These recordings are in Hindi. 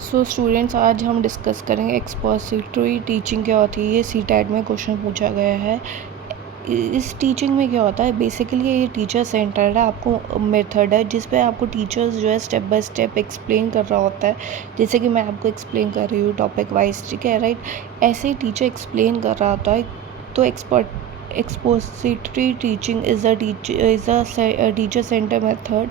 सो स्टूडेंट्स, आज हम डिस्कस करेंगे एक्सपोजिटरी टीचिंग क्या होती है। ये सीटेट में क्वेश्चन पूछा गया है। इस टीचिंग में क्या होता है, बेसिकली ये टीचर सेंटर्ड है। आपको मेथड है जिस पे आपको टीचर्स जो है स्टेप बाय स्टेप एक्सप्लेन कर रहा होता है, जैसे कि मैं आपको एक्सप्लेन कर रही हूँ टॉपिक वाइज, ठीक है, राइट। ऐसे ही टीचर एक्सप्लेन कर रहा होता है। तो expository teaching is a teacher centre method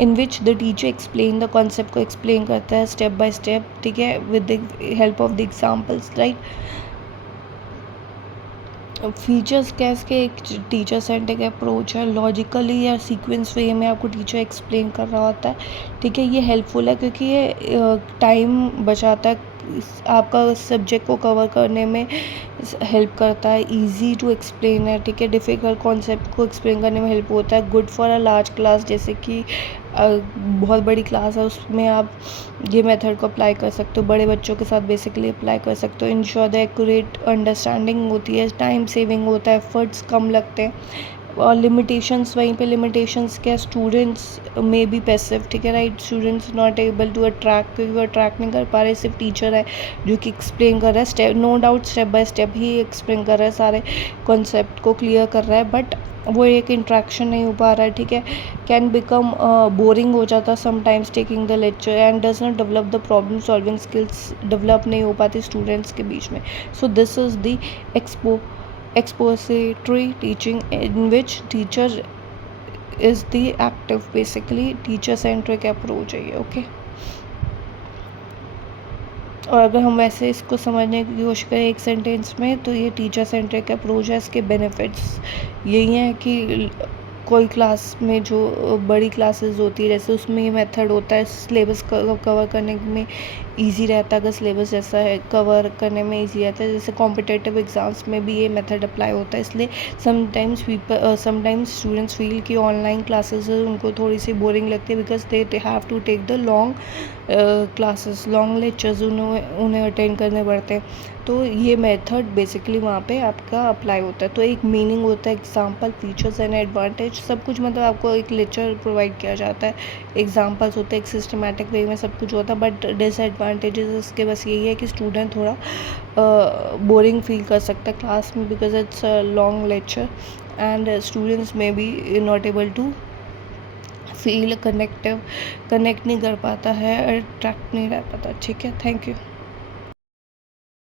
in which the teacher explain the concept को एक्सप्लेन करता है स्टेप बाय स्टेप, ठीक है, with the help of the examples, right. Features क्या इसके, एक टीचर सेंट्रिक अप्रोच है, लॉजिकली या सीक्वेंस वे में आपको टीचर एक्सप्लेन कर रहा होता है, ठीक है। ये हेल्पफुल है क्योंकि ये टाइम बचाता है, आपका सब्जेक्ट को कवर करने में हेल्प करता है, इजी टू एक्सप्लेन है, ठीक है। डिफ़िकल्ट कॉन्सेप्ट को एक्सप्लेन करने में हेल्प होता है। Good for a large class, जैसे कि बहुत बड़ी क्लास है उसमें आप ये मेथड को अप्लाई कर सकते हो, बड़े बच्चों के साथ बेसिकली अप्लाई कर सकते हो। इंश्योर द एक्यूरेट अंडरस्टैंडिंग होती है, टाइम सेविंग होता है, एफर्ट्स कम लगते हैं। और लिमिटेशंस, वहीं पे लिमिटेशंस क्या, स्टूडेंट्स में बी पैसिव, ठीक है, right. Students not able to attract, क्योंकि वो अट्रैक्ट नहीं कर पा रहे, सिर्फ टीचर है जो कि एक्सप्लेन कर रहा है, step no doubt step by step ही एक्सप्लेन कर रहा है, सारे कॉन्सेप्ट को क्लियर कर रहा है, बट वो एक इंट्रैक्शन नहीं हो पा रहा है, ठीक है। कैन बिकम बोरिंग हो जाता sometimes taking the lecture and does not develop the problem solving skills, develop नहीं हो पाती स्टूडेंट्स के बीच में। So this is the expository teaching in which teacher is the active, basically teacher centric approach है ये, ओके। और अगर हम वैसे इसको समझने की कोशिश करें एक सेंटेंस में, तो ये टीचर सेंट्रिक अप्रोच है। इसके बेनिफिट्स यही हैं कि कोई क्लास में जो बड़ी क्लासेस होती है, जैसे उसमें ये मेथड होता है, सिलेबस कवर करने में इजी रहता है। अगर सिलेबस जैसा है कवर करने में इजी रहता है, जैसे कॉम्पिटिटिव एग्ज़ाम्स में भी ये मेथड अप्लाई होता है। इसलिए समटाइम्स स्टूडेंट्स फील कि ऑनलाइन क्लासेस उनको थोड़ी सी बोरिंग लगती है, because they have to take the long classes, long lectures उन्हें अटेंड करने पड़ते हैं। तो ये मेथड बेसिकली वहाँ पे आपका अप्लाई होता है। तो एक मीनिंग होता है, एग्जांपल, फीचर्स एंड एडवांटेज, सब कुछ मतलब आपको एक लेक्चर प्रोवाइड किया जाता है, एग्जांपल्स होते हैं, एक सिस्टमेटिक वे में सब कुछ होता है। बट डिसएडवांटेजेस इसके बस यही है कि स्टूडेंट थोड़ा बोरिंग फील कर सकता है क्लास में, because it's a long lecture and students में be not able to feel connect नहीं कर पाता है, अट्रैक्ट नहीं रह पाता, ठीक है। Thank you.